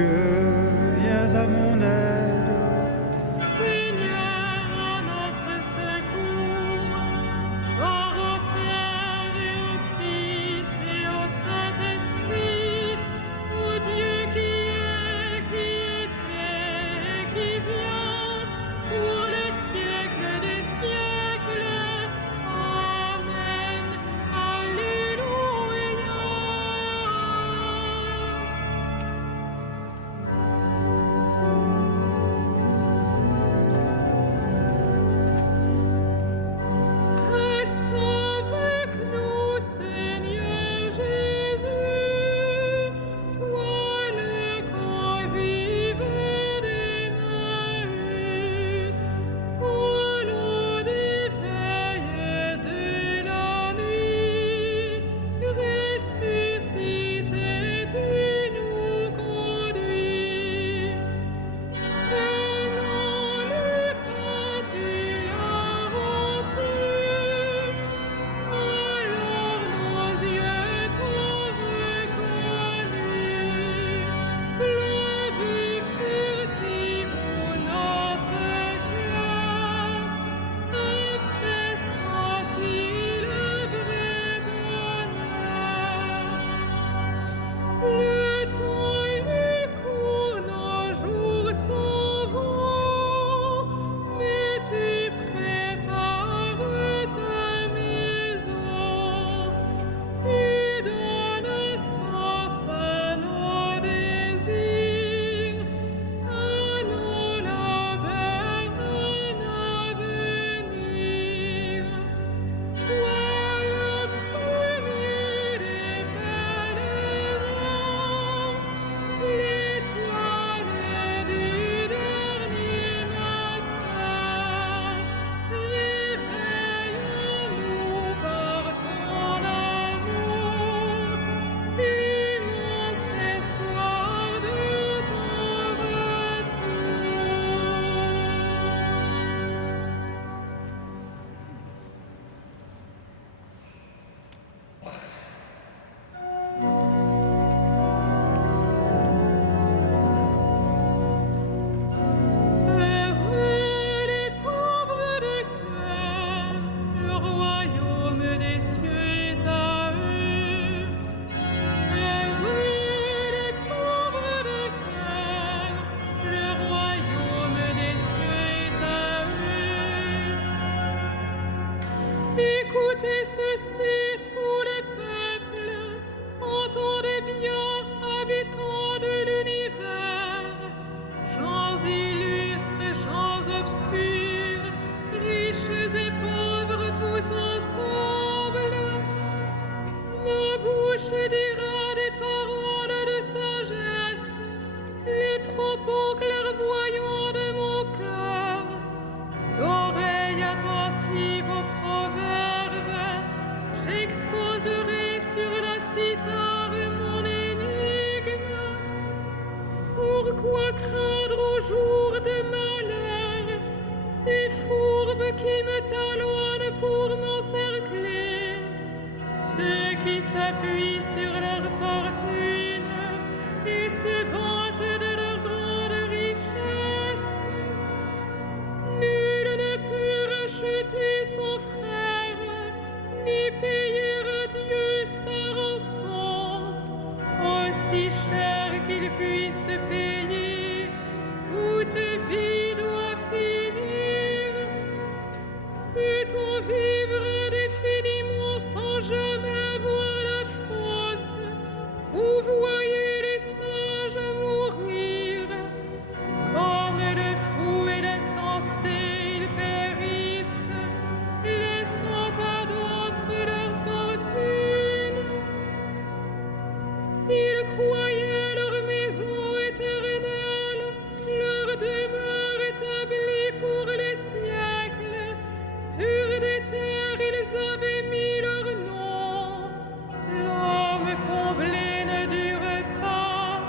Dieu, viens à mon aide. Seigneur, à notre secours, gloire au Père et au Fils et au Saint-Esprit, au Dieu qui est, qui était et qui vient, pour les siècles des siècles. Amen. Alléluia. Reste avec nous, Seigneur Jésus, toi le convive d'Emmaüs, au long des veilles de la nuit, ressuscité, tu nous conduis. Prenons le pain, tu l'as rompu, alors nos yeux t'ont reconnu. Fleuve furtif où notre cœur après sentit le vrai bonheur. Le temps est court, nos jours s'en vont, mais tu prépares ta maison. Tu donnes sens à nos désirs, à nos labeurs un avenir. Toi le premier des pèlerins, l'étoile du dernier matin, réveille-nous par ton amour, l'immense espoir de ton Heureux les pauvres de cœur, le royaume des cieux est à eux. Heureux les pauvres de cœur, le royaume des cieux est à eux. Écoutez ceci, tous les peuples, entendez bien, habitants de l'univers, gens illustres, gens obscurs, riches et pauvres tous ensemble. Ma bouche dira des paroles de sagesse, les propos clairvoyants de mon cœur, l'oreille attentive aux proverbes, j'exposerai sur la cithare mon énigme. Pourquoi craindre au jour de malheur ces fourbes qui me talonnent pour m'encercler, ceux qui s'appuient sur leur fortune et se vantent de leur grande richesse? Nul ne peut racheter son frère, ni payer à Dieu sa rançon, aussi cher qu'il puisse payer. Toute vie doit finir. Peut-on vivre indéfiniment sans jamais voir la fosse? Vous voyez les sages mourir, comme le fou et l'insensé, ils périssent, laissant à d'autres leur fortune. Ils croyaient leur maison éternelle, leur demeure établie pour les siècles. Sur des terres, ils avaient mis leur nom. L'homme comblé ne dure pas,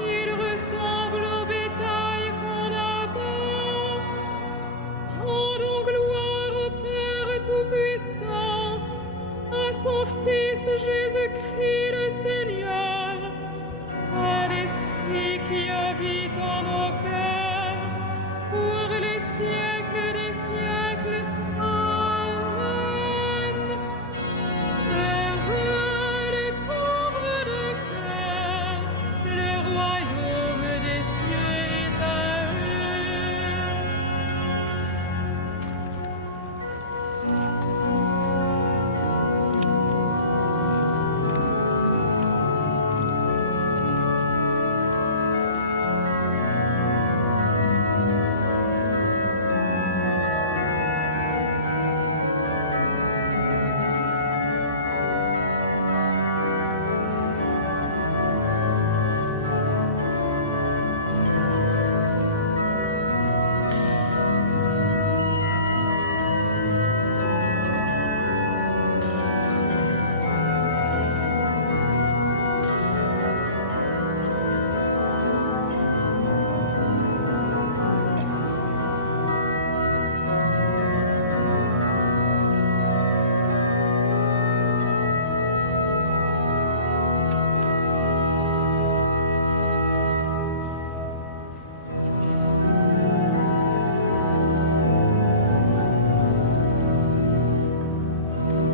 il ressemble au bétail qu'on abat. Rendons gloire au Père Tout-Puissant, à son Fils Jésus-Christ le Seigneur, à l'Esprit qui habite en nos cœurs, pour les siècles des siècles. Amen. Heureux les pauvres de cœur, le royaume des cieux est à eux.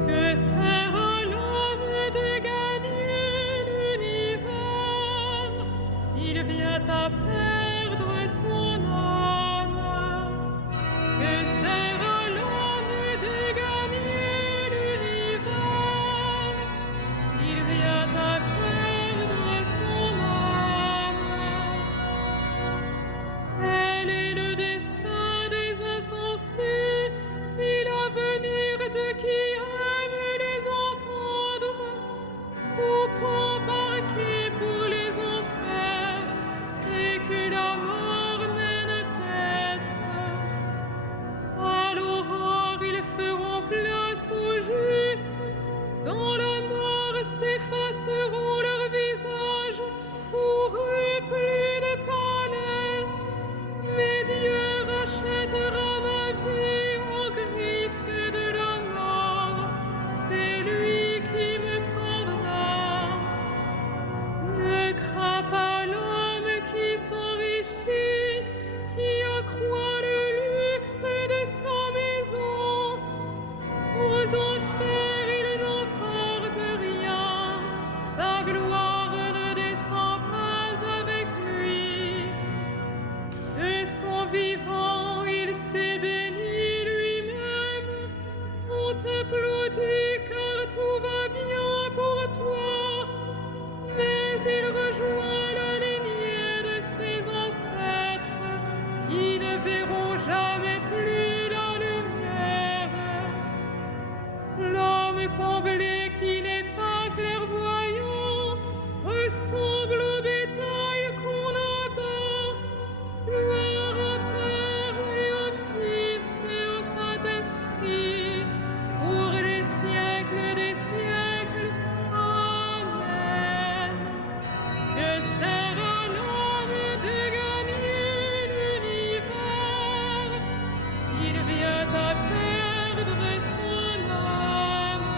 Que sert à l'homme de gagner l'univers s'il vient à perdre son âme? Que sert à l'homme de gagner l'univers s'il vient à perdre son âme? Tel est le destin des insensés et l'avenir de qui aime les entendre, trop embarqués pour les enfers, et que la mort mène paître. À l'aurore, ils feront place aux justes, dans la mort s'effaceront leurs visages, pour eux plus de palais. Mais Dieu rachètera ma vie aux griffes de la mort, c'est lui qui me prendra. Ne crains pas l'homme qui s'enrichit, qui accroît le luxe de sa maison. Aux enfers il n'emporte rien, sa gloire ne descend pas avec lui. De son vivant, il s'est béni lui-même. On t'applaudit car tout va bien pour toi. Mais il rejoint la lignée de ses ancêtres qui ne verront jamais plus la lumière. L'homme comblé qui n'est pas clairvoyant ressemble au bétail qu'on abat. Gloire au Père et au Fils et au Saint-Esprit, pour les siècles des siècles. Amen. Que sert à l'homme de gagner l'univers s'il vient à perdre son âme?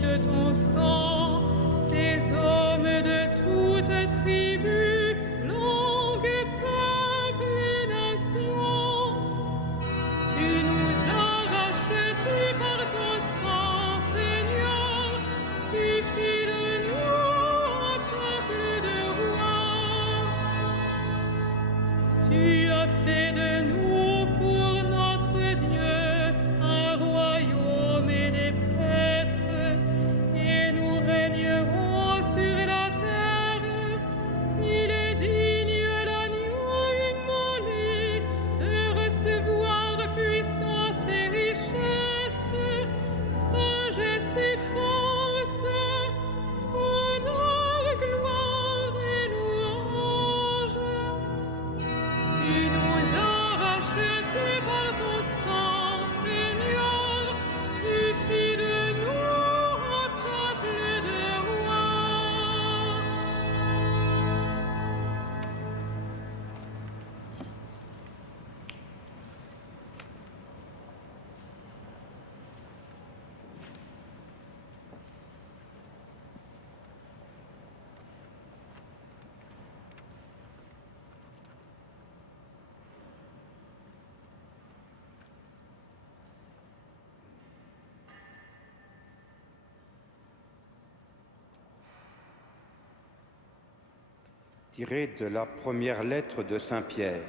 remplis de ton sang, les hommes de toutes tribus, langues, peuples et nations. Tu nous as rachetés par ton sang, Seigneur, tu fis de nous un peuple de rois. Tu as fait de nous pour notre Dieu un royaume et des prêtres, et nous régnerons sur la terre. Il est digne l'agneau immolé de recevoir puissance et richesse, sagesse et force, honneur, gloire et louange. Tu nous as rachetés par ton sang, Seigneur, tu fis de nous un peuple de rois. Tiré de la première lettre de Saint Pierre.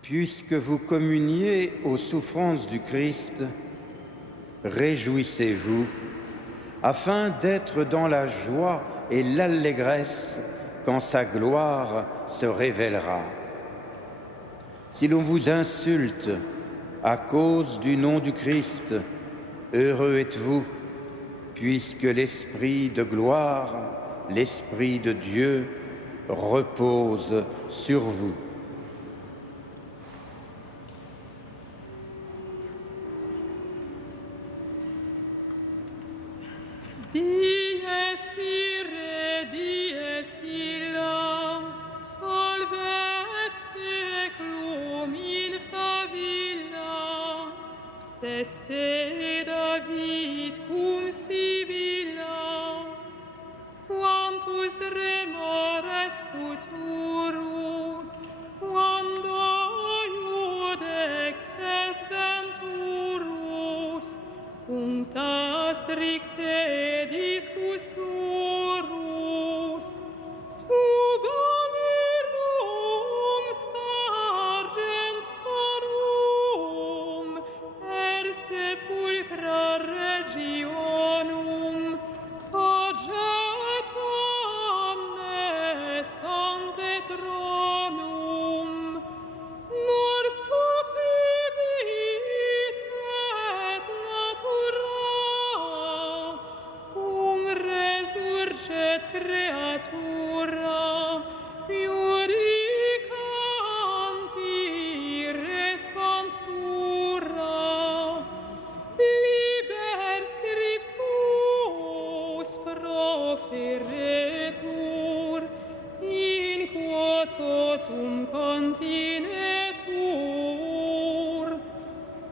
Puisque vous communiez aux souffrances du Christ, réjouissez-vous, afin d'être dans la joie et l'allégresse quand sa gloire se révélera. Si l'on vous insulte à cause du nom du Christ, heureux êtes-vous, puisque l'Esprit de gloire, l'Esprit de Dieu repose sur vous. Dies ire, dies illa, solvet seclum in favilla, teste David cum Sibylla, quantus tremores futurus, quando iudex es venturus, cuncta stricte discussurus, tubam irum spargens sonum, per sepulcra regionum, cogetam ne sante tronum, mors stupibit et natura, resurget creatura, iudicanti responsura, liber scriptus proferetur, in quo totum continetur,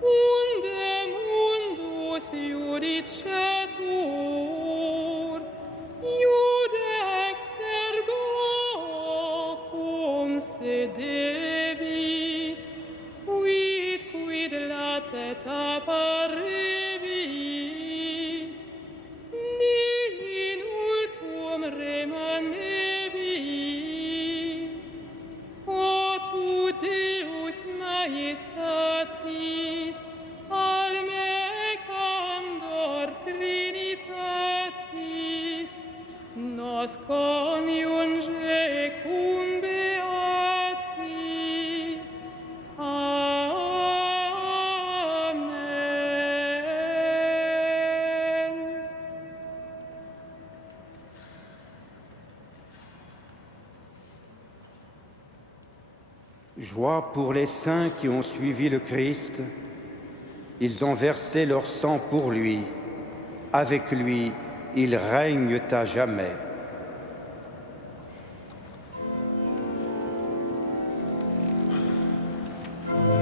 unde mundus iudicetur, iudex ergo cum sedebit, quid latet apparebit, in ultum remanebit. O tu Deus majestatis, al me candor Trinitatis, nos coniunge cum beatis. Amen. Joie pour les saints qui ont suivi le Christ. Ils ont versé leur sang pour lui. Avec lui, ils règnent à jamais.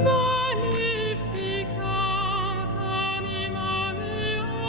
Magnificat anima mea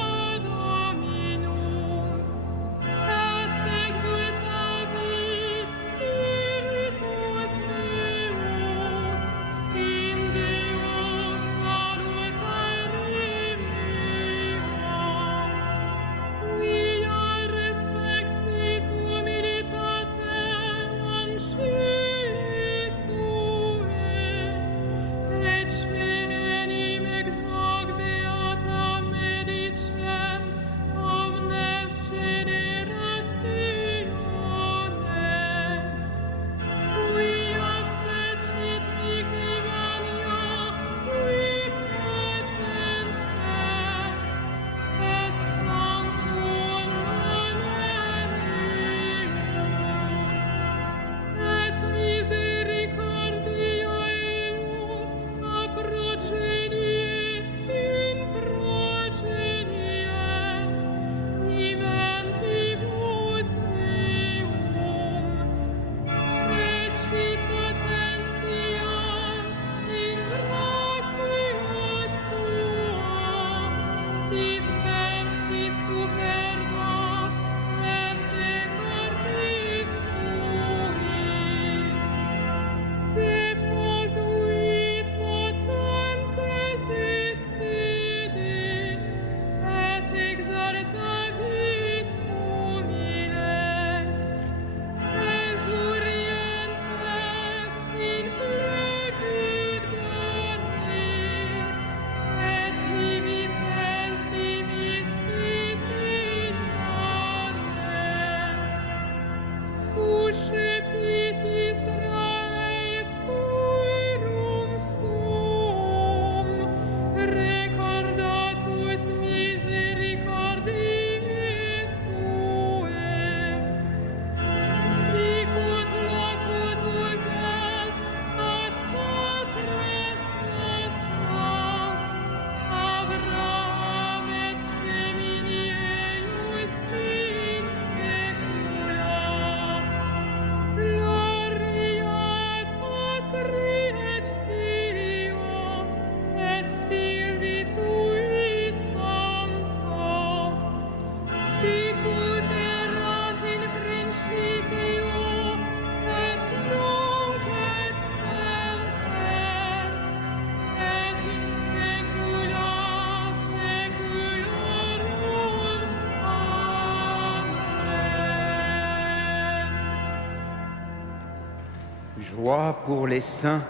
Joie pour les saints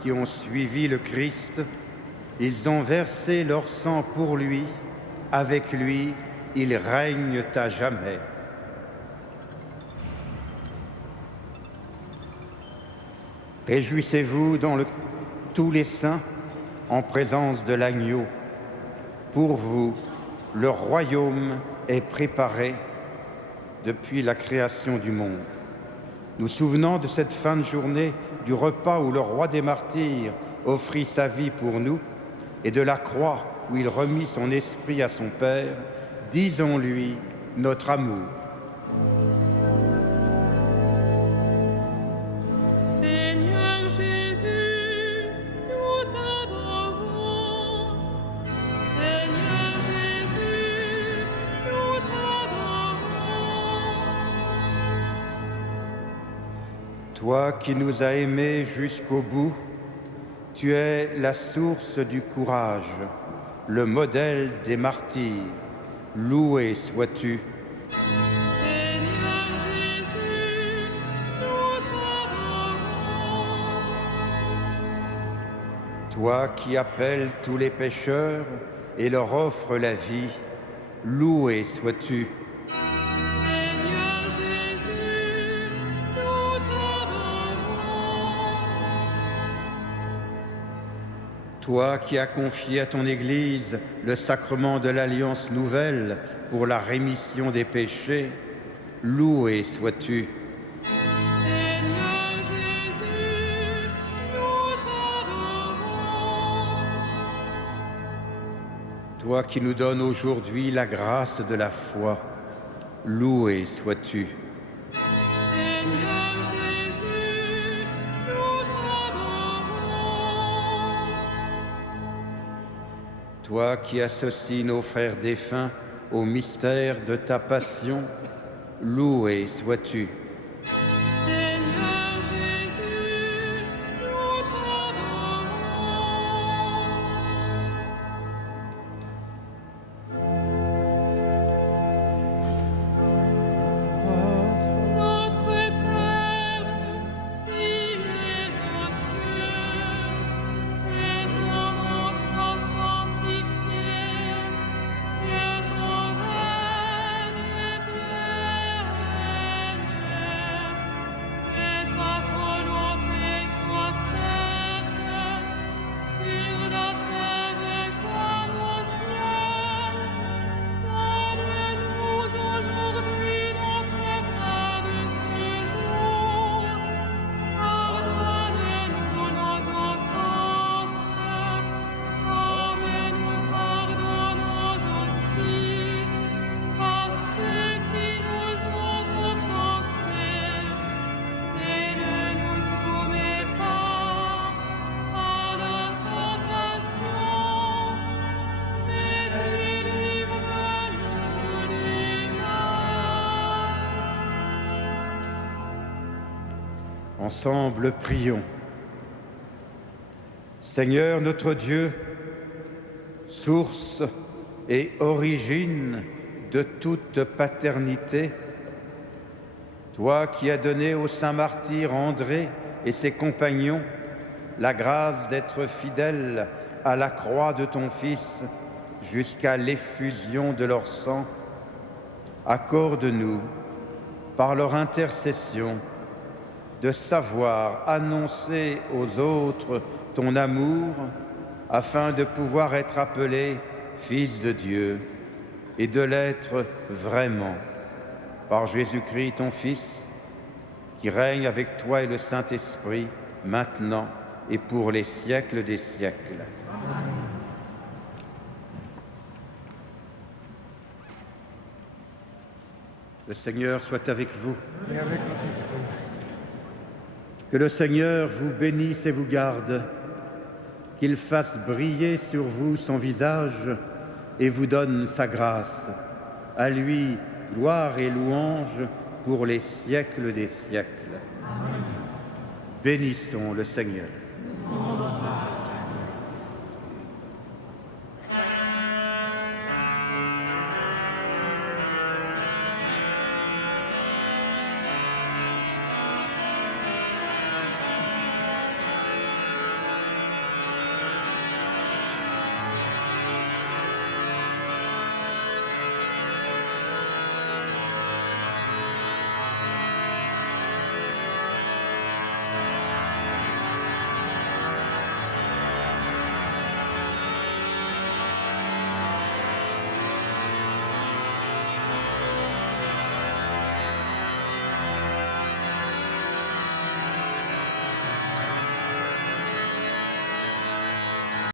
qui ont suivi le Christ. Ils ont versé leur sang pour lui. Avec lui, ils règnent à jamais. Réjouissez-vous dans tous les saints en présence de l'agneau. Pour vous, le royaume est préparé depuis la création du monde. Nous souvenons de cette fin de journée du repas où le roi des martyrs offrit sa vie pour nous et de la croix où il remit son esprit à son Père. Disons-lui notre amour. Seigneur Jésus, nous t'adorons. Seigneur Jésus, nous t'adorons. Toi qui nous as aimés jusqu'au bout, tu es la source du courage, le modèle des martyrs. Loué sois-tu. Seigneur Jésus, nous t'adorons. Toi qui appelles tous les pécheurs et leur offres la vie, loué sois-tu. Seigneur Jésus, nous t'adorons. Toi qui as confié à ton Église le sacrement de l'Alliance nouvelle pour la rémission des péchés, loué sois-tu. Seigneur Jésus, nous t'adorons. Toi qui nous donnes aujourd'hui la grâce de la foi, loué sois-tu. Seigneur Jésus, nous t'adorons. Toi qui associes nos frères défunts au mystère de ta passion, loué sois-tu. Seigneur Jésus, nous t'adorons. Notre Père, qui es aux cieux, que ton nom soit sanctifié, que ton règne vienne, que ta volonté soit faite sur la terre comme au ciel. Donne-nous aujourd'hui notre pain de ce jour. Pardonne-nous nos offenses, comme nous pardonnons aussi à ceux qui nous ont offensés. Et ne nous soumets pas à la tentation, mais délivre-nous du mal. Ensemble, prions. Seigneur notre Dieu, source et origine de toute paternité, toi qui as donné au saint martyr André et ses compagnons la grâce d'être fidèles à la croix de ton Fils jusqu'à l'effusion de leur sang, accorde-nous, par leur intercession, de savoir annoncer aux autres ton amour afin de pouvoir être appelés fils de Dieu et de l'être vraiment par Jésus-Christ ton Fils, qui règne avec toi et le Saint-Esprit maintenant et pour les siècles des siècles. Le Seigneur soit avec vous. Et avec votre esprit. Que le Seigneur vous bénisse et vous garde, qu'il fasse briller sur vous son visage et vous donne sa grâce. À lui, gloire et louange pour les siècles des siècles. Bénissons le Seigneur.